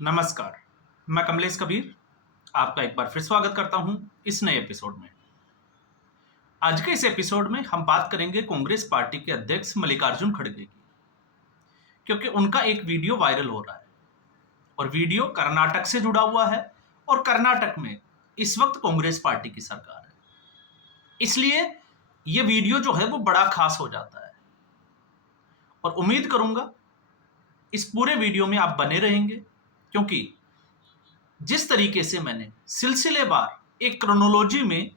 नमस्कार, मैं कमलेश कबीर आपका एक बार फिर स्वागत करता हूं इस नए एपिसोड में। आज के इस एपिसोड में हम बात करेंगे कांग्रेस पार्टी के अध्यक्ष मल्लिकार्जुन खड़गे की, क्योंकि उनका एक वीडियो वायरल हो रहा है और वीडियो कर्नाटक से जुड़ा हुआ है और कर्नाटक में इस वक्त कांग्रेस पार्टी की सरकार है। इसलिए ये वीडियो जो है वो बड़ा खास हो जाता है और उम्मीद करूंगा इस पूरे वीडियो में आप बने रहेंगे, क्योंकि जिस तरीके से मैंने सिलसिलेवार एक क्रोनोलॉजी में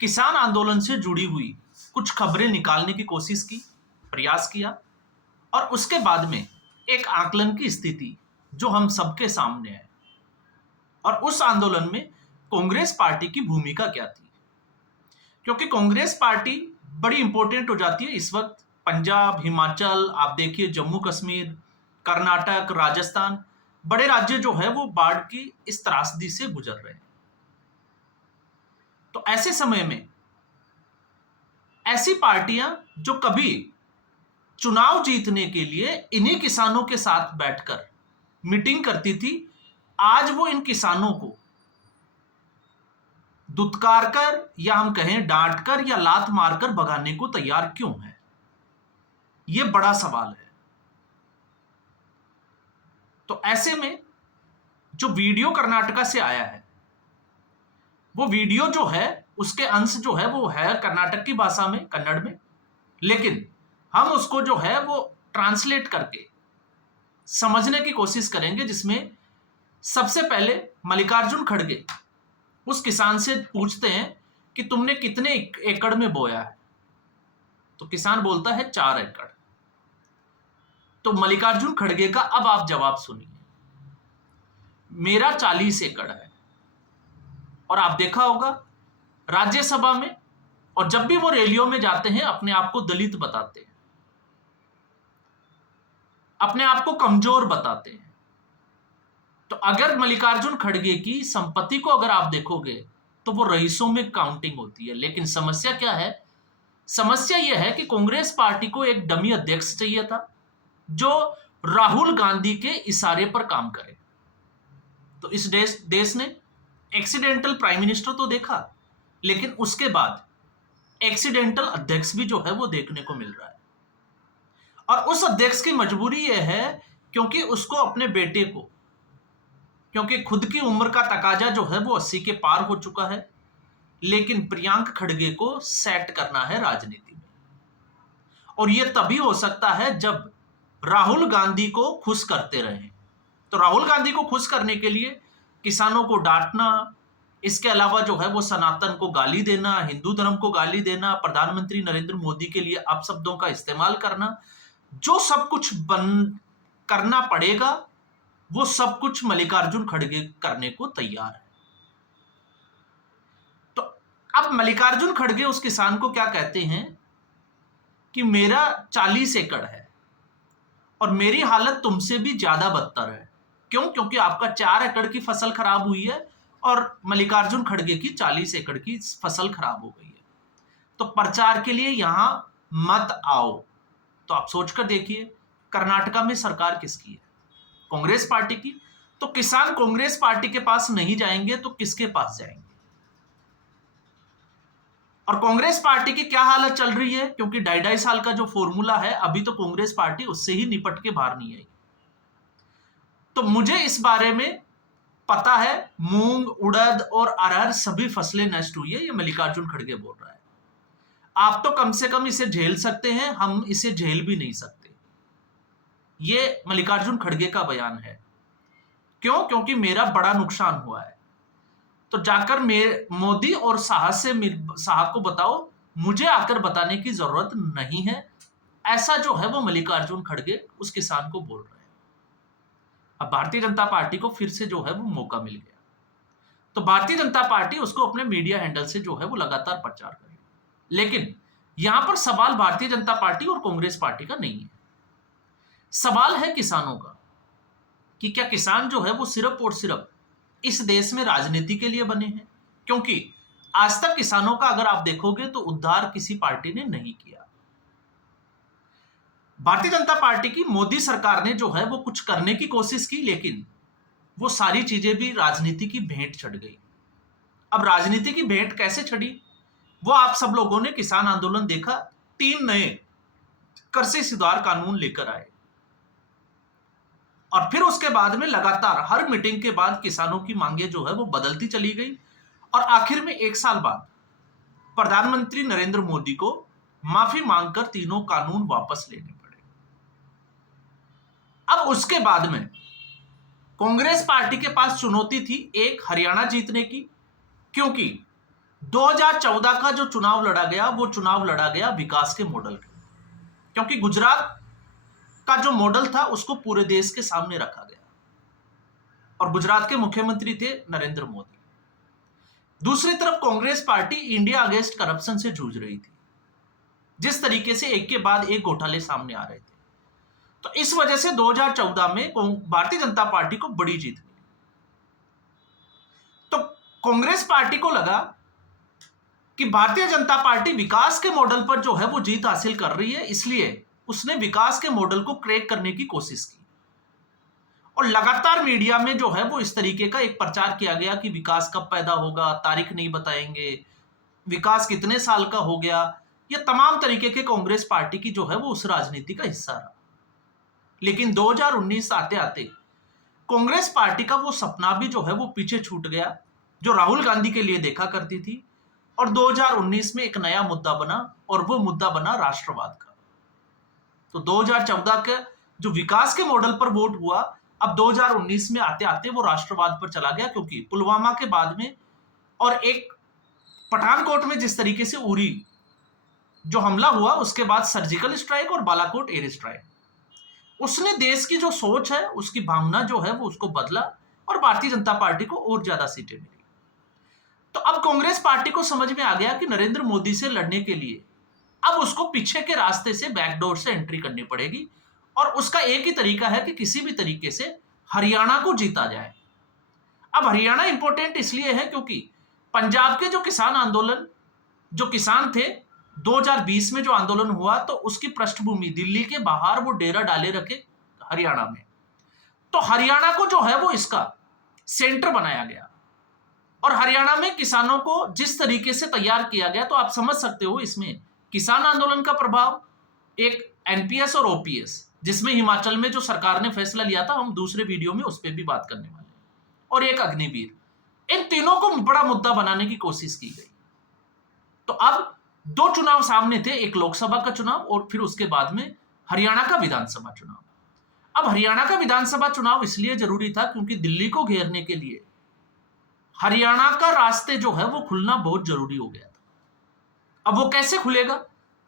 किसान आंदोलन से जुड़ी हुई कुछ खबरें निकालने की कोशिश की, प्रयास किया और उसके बाद में एक आकलन की स्थिति जो हम सबके सामने है और उस आंदोलन में कांग्रेस पार्टी की भूमिका क्या थी, क्योंकि कांग्रेस पार्टी बड़ी इंपॉर्टेंट हो जाती है इस वक्त। पंजाब, हिमाचल, आप देखिए जम्मू कश्मीर, कर्नाटक, राजस्थान, बड़े राज्य जो है वो बाढ़ की इस त्रासदी से गुजर रहे हैं। तो ऐसे समय में ऐसी पार्टियां जो कभी चुनाव जीतने के लिए इन्हीं किसानों के साथ बैठकर मीटिंग करती थी, आज वो इन किसानों को दुत्कार कर या हम कहें डांट कर या लात मारकर भगाने को तैयार क्यों है? ये बड़ा सवाल है। तो ऐसे में जो वीडियो कर्नाटका से आया है, वो वीडियो जो है उसके अंश जो है वो है कर्नाटक की भाषा में, कन्नड़ में, लेकिन हम उसको जो है वो ट्रांसलेट करके समझने की कोशिश करेंगे, जिसमें सबसे पहले मल्लिकार्जुन खड़गे उस किसान से पूछते हैं कि तुमने कितने एकड़ में बोया है? तो किसान बोलता है 4 एकड़। तो मल्लिकार्जुन खड़गे का अब आप जवाब सुनिए, मेरा 40 एकड़ है। और आप देखा होगा राज्यसभा में और जब भी वो रैलियों में जाते हैं अपने आप को दलित बताते हैं, अपने आप को कमजोर बताते हैं। तो अगर मल्लिकार्जुन खड़गे की संपत्ति को अगर आप देखोगे तो वो रईसों में काउंटिंग होती है। लेकिन समस्या क्या है? समस्या यह है कि कांग्रेस पार्टी को एक डमी अध्यक्ष चाहिए था जो राहुल गांधी के इशारे पर काम करे। तो इस देश ने एक्सीडेंटल प्राइम मिनिस्टर तो देखा, लेकिन उसके बाद एक्सीडेंटल अध्यक्ष भी जो है वो देखने को मिल रहा है। और उस अध्यक्ष की मजबूरी यह है क्योंकि उसको अपने बेटे को, क्योंकि खुद की उम्र का तकाजा जो है वो 80 के पार हो चुका है, लेकिन प्रियंक खड़गे को सेट करना है राजनीति में। और यह तभी हो सकता है जब राहुल गांधी को खुश करते रहें। तो राहुल गांधी को खुश करने के लिए किसानों को डांटना, इसके अलावा जो है वो सनातन को गाली देना, हिंदू धर्म को गाली देना, प्रधानमंत्री नरेंद्र मोदी के लिए अपशब्दों का इस्तेमाल करना, जो सब कुछ करना पड़ेगा वो सब कुछ मल्लिकार्जुन खड़गे करने को तैयार है। तो अब मल्लिकार्जुन खड़गे उस किसान को क्या कहते हैं कि मेरा 40 एकड़ है और मेरी हालत तुमसे भी ज्यादा बदतर है। क्यों? क्योंकि आपका 4 एकड़ की फसल खराब हुई है और मल्लिकार्जुन खड़गे की 40 एकड़ की फसल खराब हो गई है। तो प्रचार के लिए यहां मत आओ। तो आप सोचकर देखिए, कर्नाटका में सरकार किसकी है? कांग्रेस पार्टी की। तो किसान कांग्रेस पार्टी के पास नहीं जाएंगे तो किसके पास जाएंगे? और कांग्रेस पार्टी की क्या हालत चल रही है? क्योंकि 2.5 साल का जो फॉर्मूला है, अभी तो कांग्रेस पार्टी उससे ही निपट के बाहर नहीं आई। तो मुझे इस बारे में पता है, मूंग, उड़द और अरहर सभी फसलें नष्ट हुई है, ये मल्लिकार्जुन खड़गे बोल रहा है। आप तो कम से कम इसे झेल सकते हैं, हम इसे झेल भी नहीं सकते। ये मल्लिकार्जुन खड़गे का बयान है। क्यों? क्योंकि मेरा बड़ा नुकसान हुआ है। तो जाकर मोदी और शाह को बताओ, मुझे आकर बताने की जरूरत नहीं है। ऐसा जो है वो मल्लिकार्जुन खड़गे उस किसान को बोल रहे हैं। अब भारतीय जनता पार्टी को फिर से जो है वो मौका मिल गया, तो भारतीय जनता पार्टी उसको अपने मीडिया हैंडल से जो है वो लगातार प्रचार करे। लेकिन यहां पर सवाल भारतीय जनता पार्टी और कांग्रेस पार्टी का नहीं है, सवाल है किसानों का कि क्या किसान जो है वो सिर्फ और सिर्फ इस देश में राजनीति के लिए बने हैं? क्योंकि आज तक किसानों का अगर आप देखोगे तो उद्धार किसी पार्टी ने नहीं किया। भारतीय जनता पार्टी की मोदी सरकार ने जो है वो कुछ करने की कोशिश की, लेकिन वो सारी चीजें भी राजनीति की भेंट चढ़ गई। अब राजनीति की भेंट कैसे चढ़ी, वो आप सब लोगों ने किसान आंदोलन देखा। 3 नए कृषि सुधार कानून लेकर आए और फिर उसके बाद में लगातार हर मीटिंग के बाद किसानों की मांगे जो है वो बदलती चली गई और आखिर में 1 साल बाद प्रधानमंत्री नरेंद्र मोदी को माफी मांगकर तीनों कानून वापस लेने पड़े। अब उसके बाद में कांग्रेस पार्टी के पास चुनौती थी एक, हरियाणा जीतने की, क्योंकि 2014 का जो चुनाव लड़ा गया वो चुनाव लड़ा गया विकास के मॉडल के, क्योंकि गुजरात का जो मॉडल था उसको पूरे देश के सामने रखा गया और गुजरात के मुख्यमंत्री थे नरेंद्र मोदी। दूसरी तरफ Congress party India against corruption से जूझ रही थी, जिस तरीके से एक के बाद एक घोटाले सामने आ रहे थे। तो इस वजह से 2014 में भारतीय जनता पार्टी को बड़ी जीत मिली। तो कांग्रेस पार्टी को लगा कि भारतीय जनता पार्टी विकास के मॉडल पर जो है वो जीत हासिल कर रही है, इसलिए उसने विकास के मॉडल को क्रैक करने की कोशिश की और लगातार मीडिया में जो है वो इस तरीके का एक प्रचार किया गया कि विकास कब पैदा होगा, तारीख नहीं बताएंगे, विकास कितने साल का हो गया। ये तमाम तरीके के कांग्रेस पार्टी की जो है वो उस राजनीति का हिस्सा रहा। लेकिन 2019 आते आते कांग्रेस पार्टी का वो सपना भी जो है वो पीछे छूट गया जो राहुल गांधी के लिए देखा करती थी, और 2019 में एक नया मुद्दा बना और वो मुद्दा बना राष्ट्रवाद का। तो 2014 के जो विकास के मॉडल पर वोट हुआ, अब 2019 में आते आते वो राष्ट्रवाद पर चला गया, क्योंकि पुलवामा के बाद में और एक पठानकोट में जिस तरीके से उरी जो हमला हुआ, उसके बाद सर्जिकल स्ट्राइक और बालाकोट एयर स्ट्राइक, उसने देश की जो सोच है, उसकी भावना जो है वो उसको बदला और भारतीय जनता पार्टी को और ज्यादा सीटें मिली। तो अब कांग्रेस पार्टी को समझ में आ गया कि नरेंद्र मोदी से लड़ने के लिए अब उसको पीछे के रास्ते से, बैकडोर से एंट्री करनी पड़ेगी और उसका एक ही तरीका है कि किसी भी तरीके से हरियाणा को जीता जाए। अब हरियाणा इंपॉर्टेंट इसलिए है क्योंकि पंजाब के जो किसान आंदोलन, जो किसान थे 2020 में जो आंदोलन हुआ, तो उसकी पृष्ठभूमि दिल्ली के बाहर वो डेरा डाले रखे हरियाणा में। तो हरियाणा को जो है वो इसका सेंटर बनाया गया और हरियाणा में किसानों को जिस तरीके से तैयार किया गया, तो आप समझ सकते हो इसमें किसान आंदोलन का प्रभाव, एक एनपीएस और ओपीएस, जिसमें हिमाचल में जो सरकार ने फैसला लिया था, हम दूसरे वीडियो में उस पर भी बात करने वाले हैं, और एक अग्निवीर, इन तीनों को बड़ा मुद्दा बनाने की कोशिश की गई। तो अब 2 चुनाव सामने थे, एक लोकसभा का चुनाव और फिर उसके बाद में हरियाणा का विधानसभा चुनाव। अब हरियाणा का विधानसभा चुनाव इसलिए जरूरी था क्योंकि दिल्ली को घेरने के लिए हरियाणा का रास्ते जो है वो खुलना बहुत जरूरी हो गया था। अब वो कैसे खुलेगा,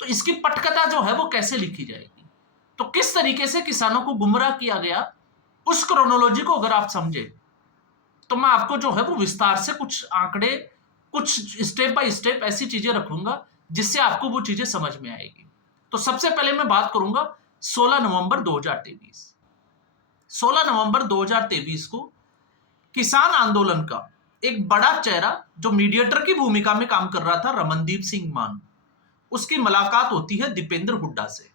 तो इसकी पटकथा जो है वो कैसे लिखी जाएगी, तो किस तरीके से किसानों को गुमराह किया गया, उस क्रोनोलॉजी को अगर आप समझे तो मैं आपको जो है वो विस्तार से कुछ आंकड़े, कुछ स्टेप बाय स्टेप ऐसी चीजें रखूंगा जिससे आपको वो चीजें समझ में आएगी। तो सबसे पहले मैं बात करूंगा 16 नवंबर 2023। 16 नवंबर 2023 को किसान आंदोलन का एक बड़ा चेहरा जो मीडिएटर की भूमिका में काम कर रहा था, रमनदीप सिंह मान, उसकी मुलाकात होती है दीपेंद्र हुड्डा से।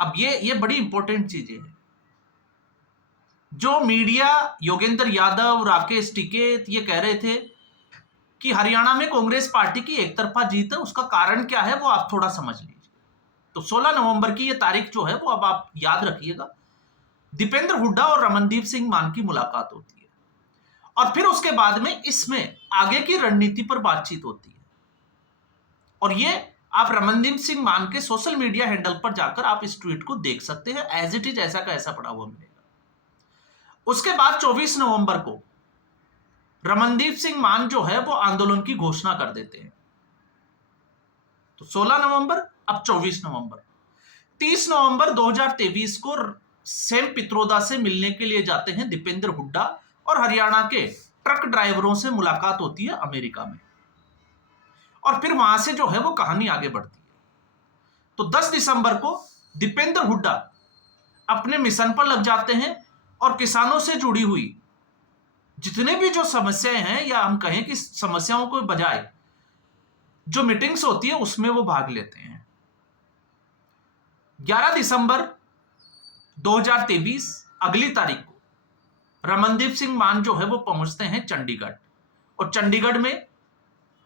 अब ये बड़ी इंपॉर्टेंट चीजें हैं। जो मीडिया, योगेंद्र यादव, राकेश टिकैत ये कह रहे थे कि हरियाणा में कांग्रेस पार्टी की एक तरफा जीत है, उसका कारण क्या है वो आप थोड़ा समझ लीजिए। तो 16 नवंबर की ये तारीख जो है वो अब आप याद रखिएगा, दीपेंद्र हुड्डा और रमनदीप सिंह मान की मुलाकात होती है और फिर उसके बाद में इसमें आगे की रणनीति पर बातचीत होती है। और ये आप रमनदीप सिंह मान के सोशल मीडिया हैंडल पर जाकर आप इस ट्वीट को देख सकते हैं, एज इट इज ऐसा का ऐसा पड़ा हुआ मिलेगा। उसके बाद 24 नवंबर को रमनदीप सिंह मान जो है वो आंदोलन की घोषणा कर देते हैं। तो 16 नवंबर, अब 24 नवंबर, 30 नवंबर 2023 को सेम पित्रोदा से मिलने के लिए जाते हैं दीपेंद्र हुड्डा और हरियाणा के ट्रक ड्राइवरों से मुलाकात होती है अमेरिका में, और फिर वहां से जो है वो कहानी आगे बढ़ती है। तो 10 दिसंबर को दीपेंद्र हुड्डा अपने मिशन पर लग जाते हैं और किसानों से जुड़ी हुई जितने भी जो समस्याएं हैं, या हम कहें कि समस्याओं को बजाय जो मीटिंग्स होती है उसमें वो भाग लेते हैं। 11 दिसंबर 2023 अगली तारीख को रमनदीप सिंह मान जो है वो पहुंचते हैं चंडीगढ़, और चंडीगढ़ में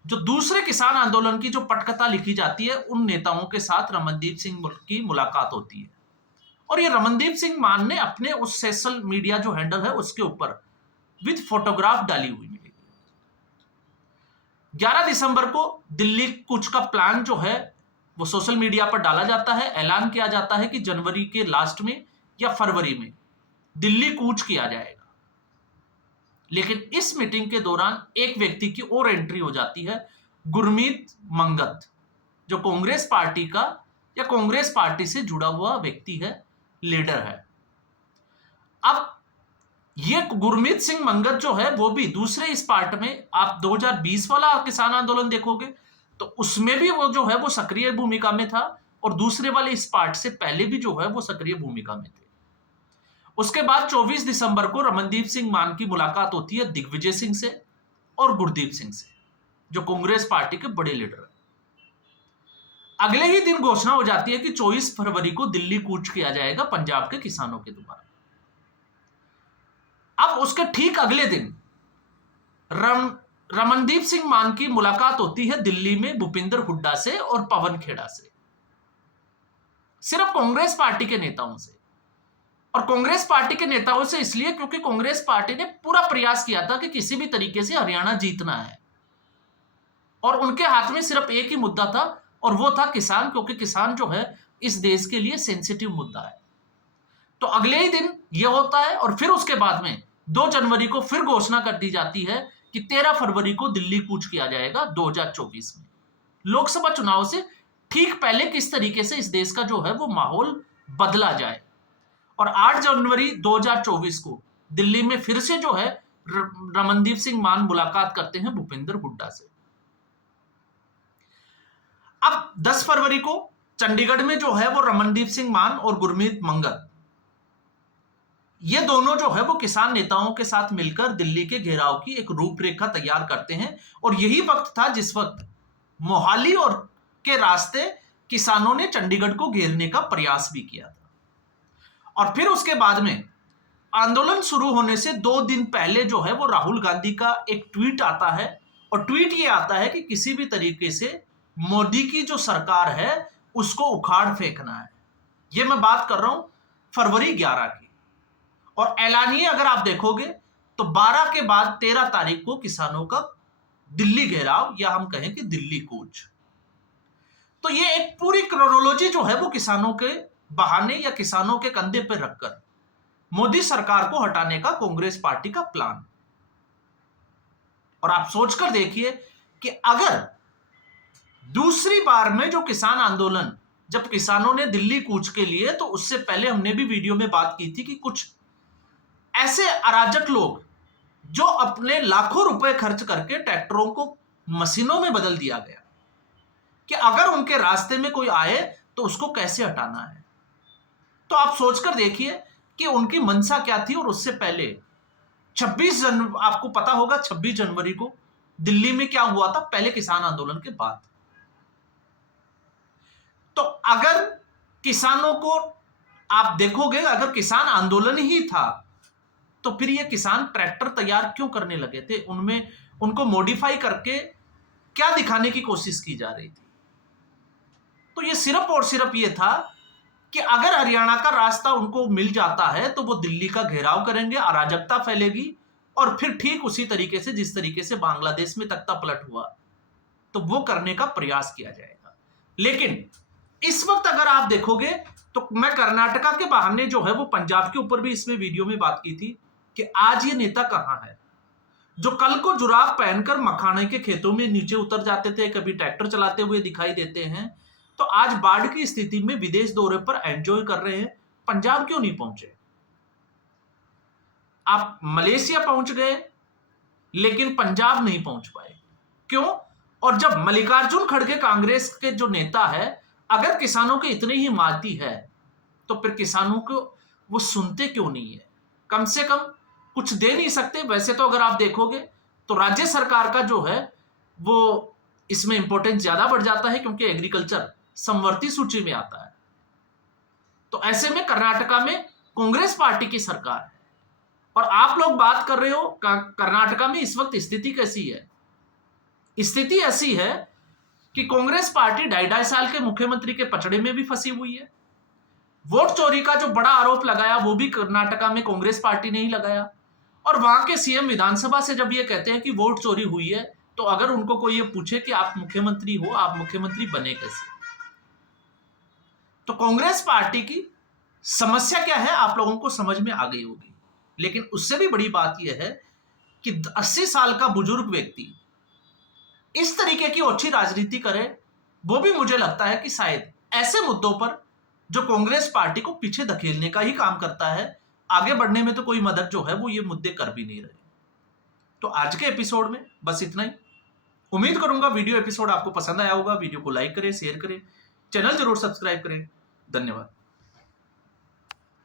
जो दूसरे किसान आंदोलन की जो पटकथा लिखी जाती है उन नेताओं के साथ रमनदीप सिंह की मुलाकात होती है। और ये रमनदीप सिंह मान ने अपने उस सोशल मीडिया जो हैंडल है उसके ऊपर विद फोटोग्राफ डाली हुई मिलेगी। 11 दिसंबर को दिल्ली कूच का प्लान जो है वो सोशल मीडिया पर डाला जाता है। ऐलान किया जाता है कि जनवरी के लास्ट में या फरवरी में दिल्ली कूच किया जाएगा। लेकिन इस मीटिंग के दौरान एक व्यक्ति की और एंट्री हो जाती है, गुरमीत मंगत, जो कांग्रेस पार्टी का या कांग्रेस पार्टी से जुड़ा हुआ व्यक्ति है, लीडर है। अब ये गुरमीत सिंह मंगत जो है वो भी दूसरे इस पार्ट में, आप 2020 वाला किसान आंदोलन देखोगे तो उसमें भी वो जो है वो सक्रिय भूमिका में था, और दूसरे वाले इस पार्ट से पहले भी जो है वो सक्रिय भूमिका में थे। उसके बाद 24 दिसंबर को रमनदीप सिंह मान की मुलाकात होती है दिग्विजय सिंह से और गुरदीप सिंह से, जो कांग्रेस पार्टी के बड़े लीडर हैं। अगले ही दिन घोषणा हो जाती है कि 24 फरवरी को दिल्ली कूच किया जाएगा पंजाब के किसानों के द्वारा। अब उसके ठीक अगले दिन रमनदीप सिंह मान की मुलाकात होती है दिल्ली में भूपिंदर हुड्डा से और पवन खेड़ा से, सिर्फ कांग्रेस पार्टी के नेताओं से। और कांग्रेस पार्टी के नेताओं से इसलिए क्योंकि कांग्रेस पार्टी ने पूरा प्रयास किया था कि किसी भी तरीके से हरियाणा जीतना है, और उनके हाथ में सिर्फ एक ही मुद्दा था और वो था किसान, क्योंकि किसान जो है इस देश के लिए सेंसिटिव मुद्दा है। तो अगले ही दिन ये होता है, और फिर उसके बाद में 2 जनवरी को फिर घोषणा कर दी जाती है कि 13 फरवरी को दिल्ली कूच किया जाएगा 2024 में, लोकसभा चुनाव से ठीक पहले किस तरीके से इस देश का जो है वो माहौल बदला जाए। और 8 जनवरी 2024 को दिल्ली में फिर से जो है रमनदीप सिंह मान मुलाकात करते हैं भूपिंदर हुड्डा से। अब 10 फरवरी को चंडीगढ़ में जो है वो रमनदीप सिंह मान और गुरमीत मंगत, ये दोनों जो है वो किसान नेताओं के साथ मिलकर दिल्ली के घेराव की एक रूपरेखा तैयार करते हैं। और यही वक्त था जिस वक्त मोहाली और के रास्ते किसानों ने चंडीगढ़ को घेरने का प्रयास भी किया था। और फिर उसके बाद में आंदोलन शुरू होने से 2 दिन पहले जो है वो राहुल गांधी का एक ट्वीट आता है, और ट्वीट ये आता है कि किसी भी तरीके से मोदी की जो सरकार है उसको उखाड़ फेंकना है। ये मैं बात कर रहा हूं फरवरी 11 की। और ऐलानिए अगर आप देखोगे तो 12 के बाद 13 तारीख को किसानों का दिल्ली घेराव, या हम कहें कि दिल्ली कूच। तो ये एक पूरी क्रोनोलॉजी जो है वो किसानों के बहाने या किसानों के कंधे पर रखकर मोदी सरकार को हटाने का कांग्रेस पार्टी का प्लान। और आप सोचकर देखिए कि अगर दूसरी बार में जो किसान आंदोलन, जब किसानों ने दिल्ली कूच के लिए, तो उससे पहले हमने भी वीडियो में बात की थी कि कुछ ऐसे अराजक लोग जो अपने लाखों रुपए खर्च करके ट्रैक्टरों को मशीनों में बदल दिया गया, कि अगर उनके रास्ते में कोई आए तो उसको कैसे हटाना है। तो आप सोचकर देखिए कि उनकी मंशा क्या थी। और उससे पहले 26 जनवरी, आपको पता होगा 26 जनवरी को दिल्ली में क्या हुआ था पहले किसान आंदोलन के बाद। तो अगर किसानों को आप देखोगे, अगर किसान आंदोलन ही था तो फिर ये किसान ट्रैक्टर तैयार क्यों करने लगे थे, उनमें उनको मॉडिफाई करके क्या दिखाने की कोशिश की जा रही थी। तो ये सिर्फ और सिर्फ ये था कि अगर हरियाणा का रास्ता उनको मिल जाता है तो वो दिल्ली का घेराव करेंगे, अराजकता फैलेगी, और फिर ठीक उसी तरीके से जिस तरीके से बांग्लादेश में तख्ता पलट हुआ तो वो करने का प्रयास किया जाएगा। लेकिन इस वक्त अगर आप देखोगे तो मैं कर्नाटका के बहाने जो है वो पंजाब के ऊपर भी इसमें वीडियो में बात की थी कि आज ये नेता कहां है जो कल को जुराब पहनकर मखाने के खेतों में नीचे उतर जाते थे, कभी ट्रैक्टर चलाते हुए दिखाई देते हैं, तो आज बाढ़ की स्थिति में विदेश दौरे पर एंजॉय कर रहे हैं, पंजाब क्यों नहीं पहुंचे। आप मलेशिया पहुंच गए लेकिन पंजाब नहीं पहुंच पाए, क्यों। और जब मल्लिकार्जुन खड़गे कांग्रेस के जो नेता है, अगर किसानों के इतने ही माती है तो फिर किसानों को वो सुनते क्यों नहीं है, कम से कम कुछ दे नहीं सकते। वैसे तो अगर आप देखोगे तो राज्य सरकार का जो है वो इसमें इंपॉर्टेंस ज्यादा बढ़ जाता है, क्योंकि एग्रीकल्चर समवर्ती सूची में आता है। तो ऐसे में कर्नाटका में कांग्रेस पार्टी की सरकार है, और आप लोग बात कर रहे हो कर्नाटका में इस वक्त स्थिति कैसी है? स्थिति ऐसी है कि कांग्रेस पार्टी 2.5 साल के मुख्यमंत्री के पचड़े में भी फंसी हुई है। वोट चोरी का जो बड़ा आरोप लगाया वो भी कर्नाटका में कांग्रेस पार्टी ने ही लगाया। और वहां के सीएम विधानसभा से जब ये कहते हैं कि वोट चोरी हुई है, तो अगर उनको कोई ये पूछे कि आप मुख्यमंत्री हो, आप मुख्यमंत्री बने कैसे? तो कांग्रेस पार्टी की समस्या क्या है आप लोगों को समझ में आ गई होगी। लेकिन उससे भी बड़ी बात यह है कि 80 साल का बुजुर्ग व्यक्ति इस तरीके की ओछी राजनीति करे, वो भी मुझे लगता है कि शायद ऐसे मुद्दों पर जो कांग्रेस पार्टी को पीछे धकेलने का ही काम करता है, आगे बढ़ने में तो कोई मदद जो है वो ये मुद्दे कर भी नहीं रहे। तो आज के एपिसोड में बस इतना ही। उम्मीद करूंगा वीडियो एपिसोड आपको पसंद आया होगा। वीडियो को लाइक करें, शेयर करें, चैनल जरूर सब्सक्राइब करें। धन्यवाद।